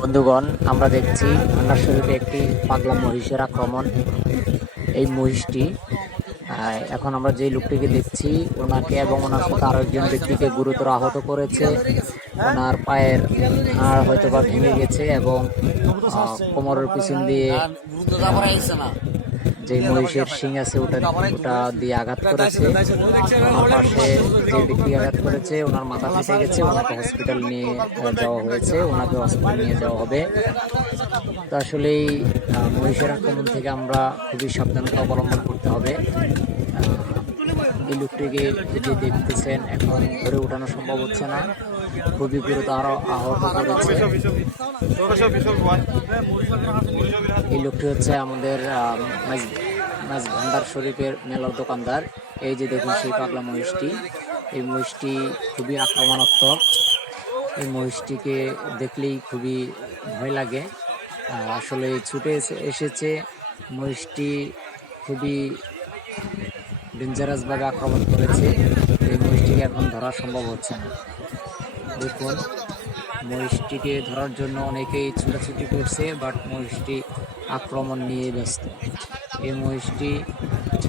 বন্ধুগণ, আমরা দেখছি ভান্ডার শরীফে একটি পাগলা মহিষের আক্রমণ। এই মহিষটি এখন আমরা যে লোকটিকে দেখছি ওনাকে এবং ওনার সাথে আরো একজন ব্যক্তিকে গুরুতর আহত করেছে। ওনার পায়ের হাড় হয়তো বা ভেঙে গেছে এবং কোমরের পিছন দিয়ে যে মহিষের শিং আছে ওটা দিয়ে আঘাত করেছে। ওনার পাশে যে ব্যক্তি আঘাত করেছে ওনার মাথা ফেটে গেছে, ওনাকে হসপিটাল নিয়ে যাওয়া হয়েছে, ওনাকে হসপিটাল নিয়ে যাওয়া হবে। তো আসলে এই মহিষের আক্রমণ থেকে আমরা খুবই সাবধানতা অবলম্বন করতে হবে। এই লোকটিকে যে দেখতেছেন এখন ধরে উঠানো সম্ভব হচ্ছে না, খুবই গুরুতর আহত করেছে। এই লোকটি হচ্ছে আমাদের ভান্ডার শরীফের মেলার দোকানদার। এই যে দেখুন সেই পাগলা মহিষটি, এই মহিষটি খুবই আক্রমণাত্মক। এই মহিষটিকে দেখলেই খুবই ভয় লাগে। আসলে ছুটে এসেছে, মহিষটি খুবই ডেঞ্জারাসভাবে আক্রমণ করেছে। এই মহিষটিকে এখন ধরা সম্ভব হচ্ছে না। দেখুন, মহিষটিকে ধরার জন্য অনেকেই ছুটাছুটি করছে, বাট মহিষটি আক্রমণ নিয়ে ব্যস্ত। এই মহিষটি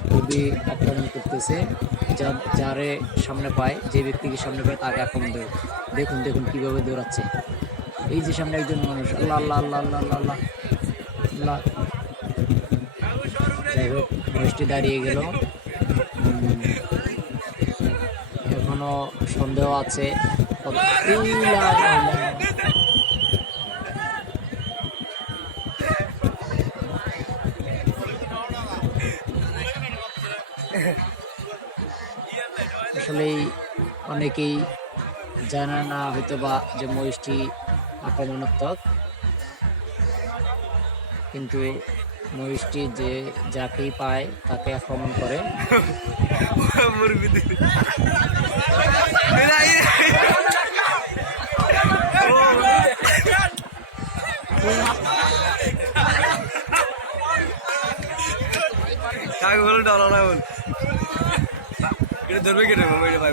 খুবই আক্রমণ করতেছে, যারে সামনে পায়, যে ব্যক্তিকে সামনে পায় তাকে আক্রমণ দেবে। দেখুন দেখুন কিভাবে দৌড়াচ্ছে। এই যে সামনে একজন মানুষ, আল্লাহ আল্লাহ আল্লাহ আল্লাহ আল্লাহ আল্লাহ। যাই হোক, মহিষটি দাঁড়িয়ে গেল। এখনো সন্দেহ আছে। আসলেই অনেকেই জানে না হয়তো বা যে মহিষটি আক্রমণাত্মক, কিন্তু মহিষটি যে যাকেই পায় তাকে আক্রমণ করে।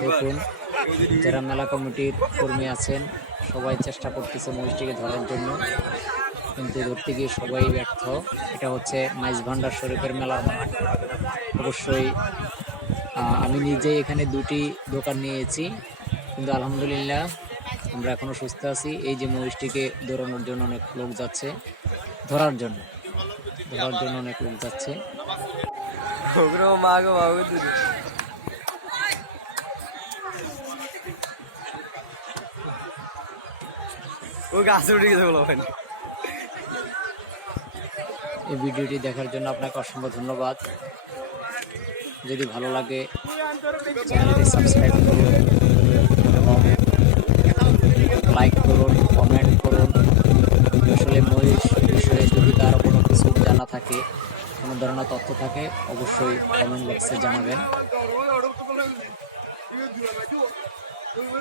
দেখুন, যারা মেলা কমিটির কর্মী আছেন সবাই চেষ্টা করতেছে মহিষটিকে ধরার জন্য, কিন্তু ধরতে গিয়ে সবাই ব্যর্থ। এটা হচ্ছে মাইজ ভান্ডার শরীফের মেলার মাঠ। অবশ্যই আমি নিজেই এখানে দুটি দোকান নিয়েছি, কিন্তু আলহামদুলিল্লাহ আমরা এখনো সুস্থ আছি। এই যে মহিষটিকে দৌড়ানোর জন্য অনেক লোক যাচ্ছে, ধরার জন্য অনেক লোক যাচ্ছে। এই ভিডিওটি দেখার জন্য আপনাকে অসংখ্য ধন্যবাদ। যদি ভালো লাগে চ্যানেলটি সাবস্ক্রাইব করুন এবং লাইক করুন, কমেন্ট করুন। আসলে মহিষ বিষয়ে যদি কারো কোনো কিছু জানা থাকে, কোনো ধরনের তথ্য থাকে, অবশ্যই কমেন্ট বক্সে জানাবেন।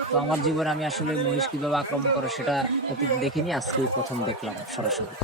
তো আমার জীবনে আমি আসলে মহিষ কীভাবে আক্রমণ করে সেটা অতীত দেখিনি, আজকে প্রথম দেখলাম সরাসরি।